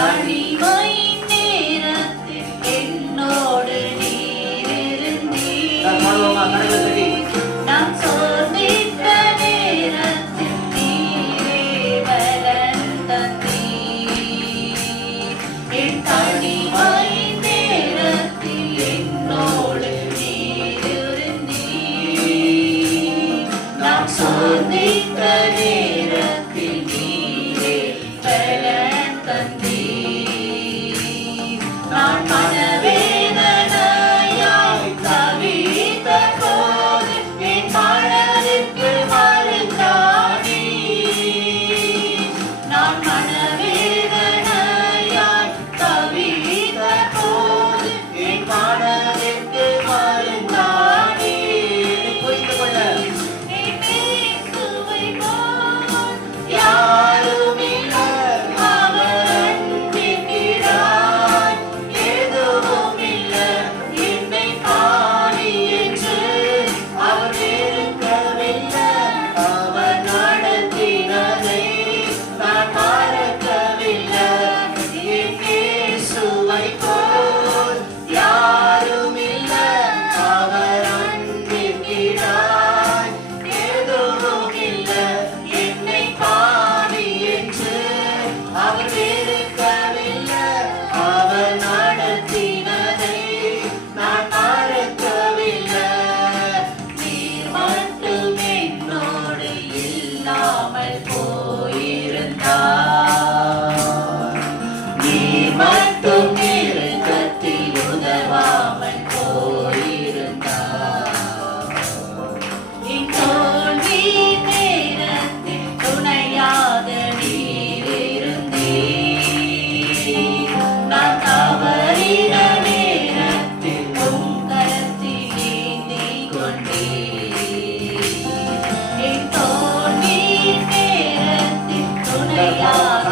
தனிமையின் நேரத்தில் என்னோடு நீர் இருந்தீர். நான் சோர்ந்திட்ட நேரத்தில் நீரே பலன் தந்தீர். என் தனிமையின் நேரத்தில் என்னோடு நீர் இருந்தீர். நான் சோர்ந்திட்ட நேரத்தில் நீரே பலன் தந்தீர். நான் மனவேதனையாய் தவித்த போது என் மனதிற்கு மருந்தானே. நான் மனவேதனையாய் தவித்த போது என் மனதிற்கு மருந்தானே. புரிந்து கொள்ள இயேசுவை போல் யாரும் இல்லை. அவர் அன்பின் ஈடாய் எதுவும் இல்லை. என்னை பாவி என்று அவர் வெறுக்கவில்லை. அவர் நடத்தினதை நான் மறக்கவில்லை. என் இயேசுவை போல் யாரும் இல்லை. அவர் அன்பின் ஈடாய் எதுவும் இல்லை. என்னை பாவி என்று அவர் வெறுக்கவில்லை. அவர் நடத்தினதை நான் மறக்கவில்லை. நீர் மட்டும் என்னோடு இல்லாமல் போயிருந்தார். நீர் மட்டும் நெருக்கத்தில் உதவாமல் போயிருந்தார். என் தோல்வி நேரத்தில் துணையாக நீர் இருந்தீர். நான் தவறின நேரத்தில் உம் கரத்தில் ஏந்திக் கொண்டீர். என் தோல்வி நேரத்தில் துணையாக